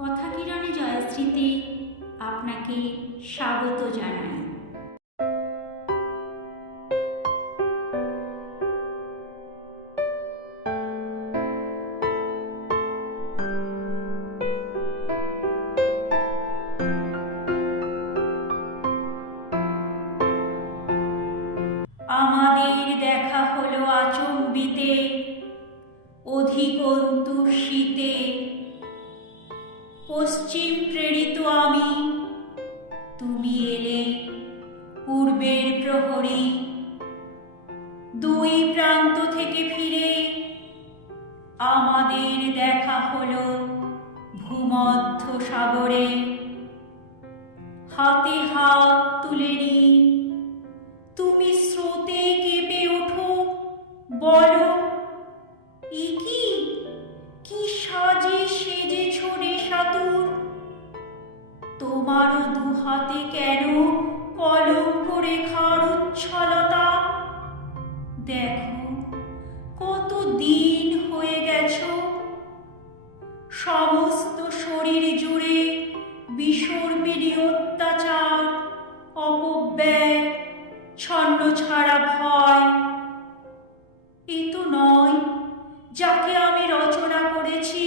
কথা কিরণে জয়শ্রীতে আপনাকে স্বাগত জানাই। আমাদের দেখা হলো আচম্বিতে অধিকন্তু শীতে পশ্চিম প্রেরিত আমি। তুমি এলে পূর্বের প্রহরী। দুই প্রান্ত থেকে ফিরে আমাদের দেখা হলো ভূমধ্য সাগরে। হাতে হাত তুলে নিই তুমি স্রোতে কেঁপে ওঠো, বলো কি তোমারও দু হাতে কেন কলঙ্ক রেখার উচ্ছলতা? দেখো, কত দিন হয়ে গেছ। সমস্ত শরীর জুড়ে বিসর্বিনী অত্যাচার, অপব্যয় ছন্ন ছাড়া ভয়। এ তো নয়, যাকে আমি রচনা করেছি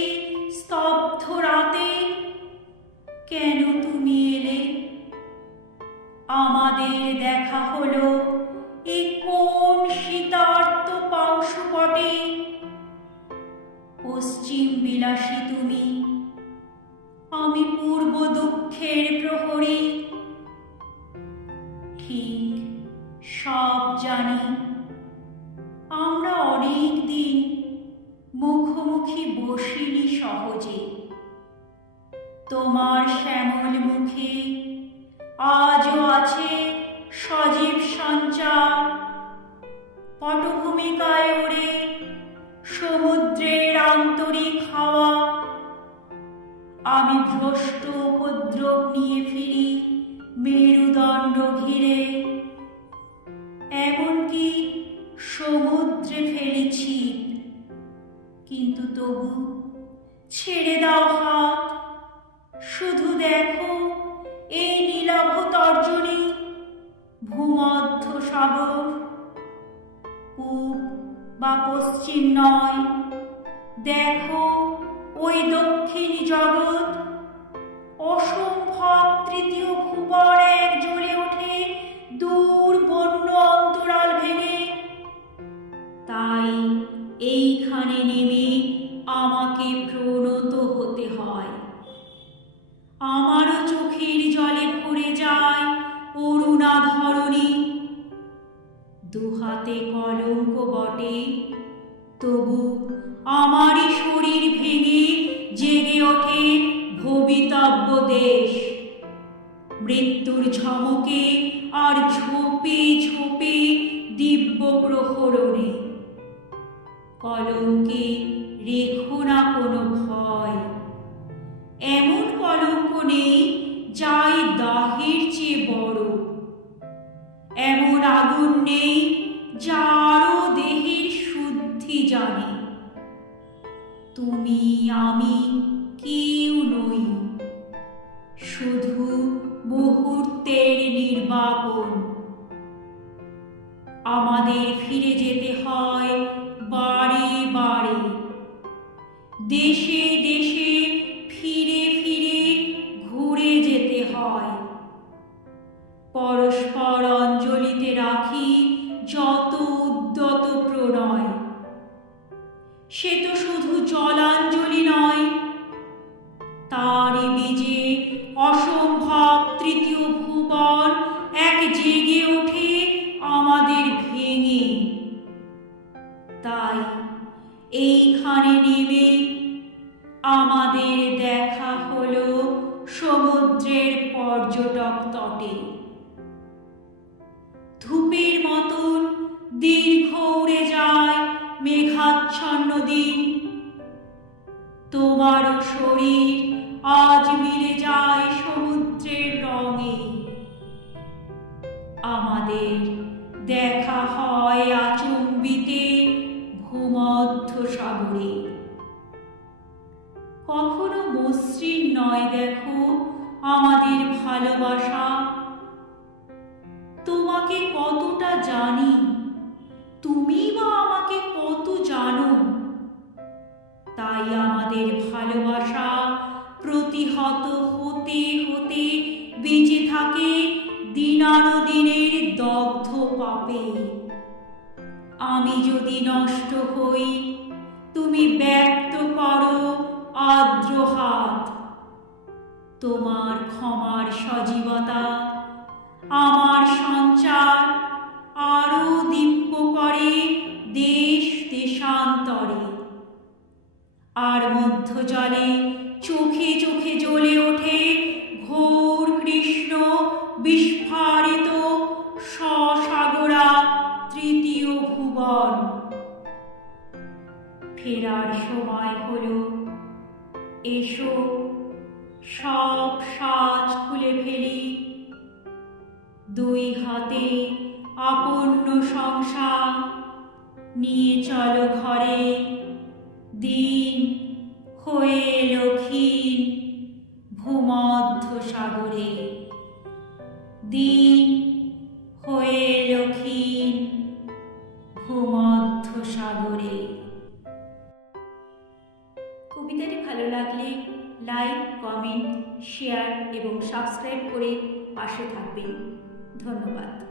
স্তব্ধ রাতে কেন তুমি এলে? আমাদের দেখা হলো এ কোন শীতার্ত পাংশুপটে পশ্চিম বিলাসী তুমি, আমি পূর্ব দুঃখের প্রহরী। ঠিক সব জানি, আমরা অনেক দিন মুখোমুখি বসিনি সহজে। তোমার শ্যামল মুখে। আজও আছে সজীব সঞ্চার। পটভূমিকায় ওড়ে সমুদ্রের আন্তরিক হাওয়া। আমি ভ্রষ্ট উপদ্রব নিয়ে ফিরি মেরুদণ্ড ঘিরে। এমনকি সমুদ্রে ফেলেছি। কিন্তু তবু ছেড়ে দাও হাত শুধু দেখো, এই নীলভ তর্জনী ভূমধ্য সাগর। পূব বা পশ্চিম নয়, দেখো ওই দক্ষিণী জগৎ। অসম্ভব তৃতীয় ভুবন এক জ্বলে ওঠে, দূর বন্য অন্তরাল ভেঙে। তাই এইখানে নেমে আমাকে প্রণত হতে হয়। আমারও চোখের জলে ভরে যায় অরুণা ধরণী দুহাতে কলঙ্ক বটে, তবু আমারই শরীর ভেঙে জেগে ওঠে ভবিতব্য দেশ। মৃত্যুর ঝমকে আর ঝোপে ঝোপে দিব্য প্রহরণে। কলঙ্কে রেখো না কোনো ভয়। এমন কলঙ্ক যাই দাহের চেয়ে বড়। এমন আগুন নেই, যারও দেহের শুদ্ধি জানে। তুমি, আমি কেউ নই, শুধু মুহূর্তের নির্বাপন। আমাদের ফিরে যেতে হয় বারে বারে। দেশে দেশে সে তো শুধু জলাঞ্জলি নয়। তারই বীজে অসম্ভব তৃতীয় ভুবন এক জেগে ওঠে আমাদের ভেঙে। তাই এইখানে নেমে আমাদের দেখা হলো সমুদ্রের পর্যটক তটে। তোমারও শরীর, আজ মিলে যায় সমুদ্রের রঙে। আমাদের দেখা হয় আচম্বিতে ভূমধ্য সাগরে। কখনো মসৃণ নয় দেখো আমাদের ভালোবাসা। তোমাকে কতটা জানি তুমি বা আমাকে কত জানো? তাই আমাদের ভালোবাসা প্রতিহত হতে হতে বেঁচে থাকে দিনানুদিনের দগ্ধ পাপে। আমি যদি নষ্ট হই, তুমি ব্যক্ত করো আর্দ্র হাত। তোমার ক্ষমার সজীবতা, আমার সঞ্চার মধ্য জলে চোখে চোখে জ্বলে ওঠে ঘোর কৃষ্ণ বিস্ফারিত সসাগরা তৃতীয় ভুবন। ফেরার সময় হলো। এসো, সব সাজ খুলে ফেলি। দুই হাতে আপন্ন সংসার। নিয়ে চলো ঘরে। দিন হয়ে এলো ক্ষীণ ভূমধ্য সাগরে দিন হয়ে এলো ক্ষীণ ভূমধ্য সাগরে কবিতাটি ভালো লাগলে লাইক, কমেন্ট, শেয়ার এবং সাবস্ক্রাইব করে পাশে থাকবেন। ধন্যবাদ।